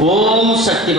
ஓம் சக்தி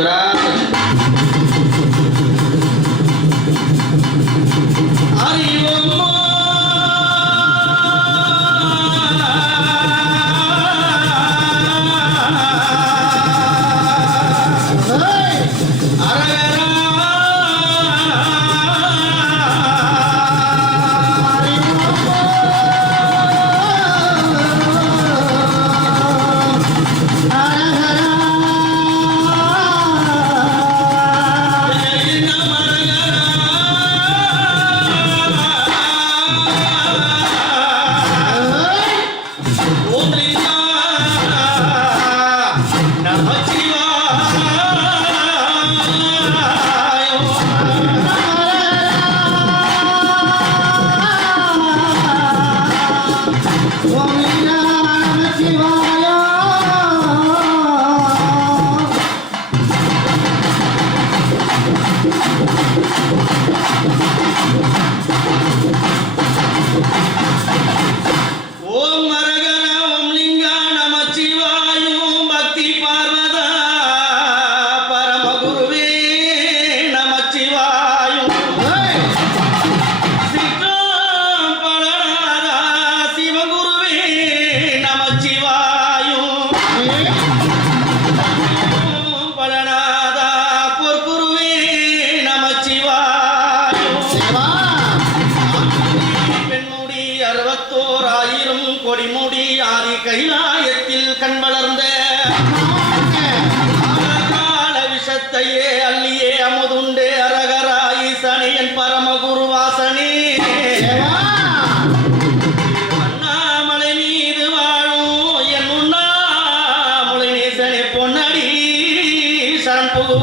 ஓம் நம சிவாயும் பெண்முடி அறுபத்தோர் ஆயிரம் கொடிமுடி ஆதி கைலாயத்தில் கண் வளர்ந்த. விஷத்தையே அள்ளியே அமுதுண்டே அரகராயி சனியன் பரமகுரு வாசனே அண்ணாமலை மீது வாழும் என் உண்ணாமுலை நேசனே பொன்னடி சரண் புகு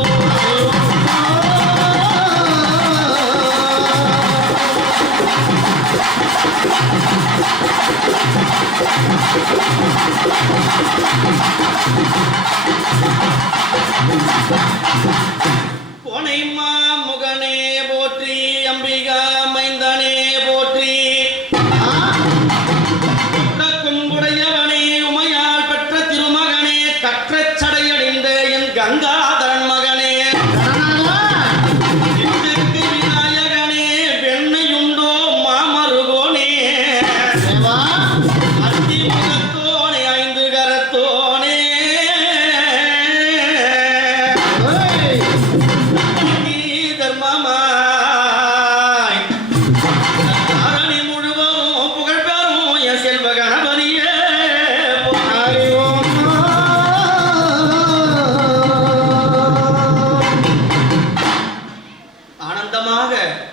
பொனைமா முகனே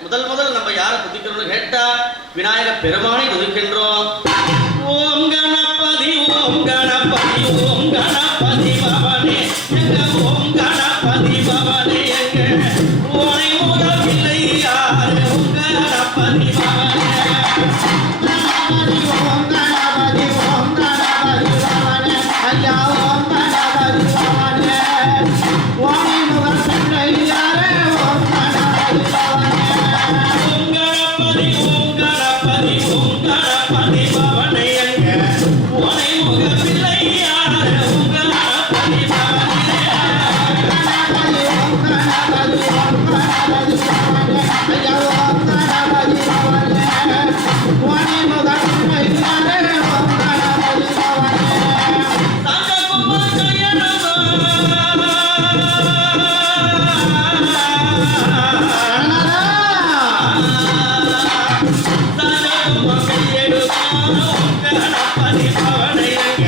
முதல் முதல் நம்ம யாரை துதிக்கிறோம்னு கேட்டா விநாயக பெருமானை துதிக்கின்றோம். ஓம் கணபதி ஓம் கணபதி ஓம் கணபதி பவனே. ஓம் கணபதி. பனி பவனையங்க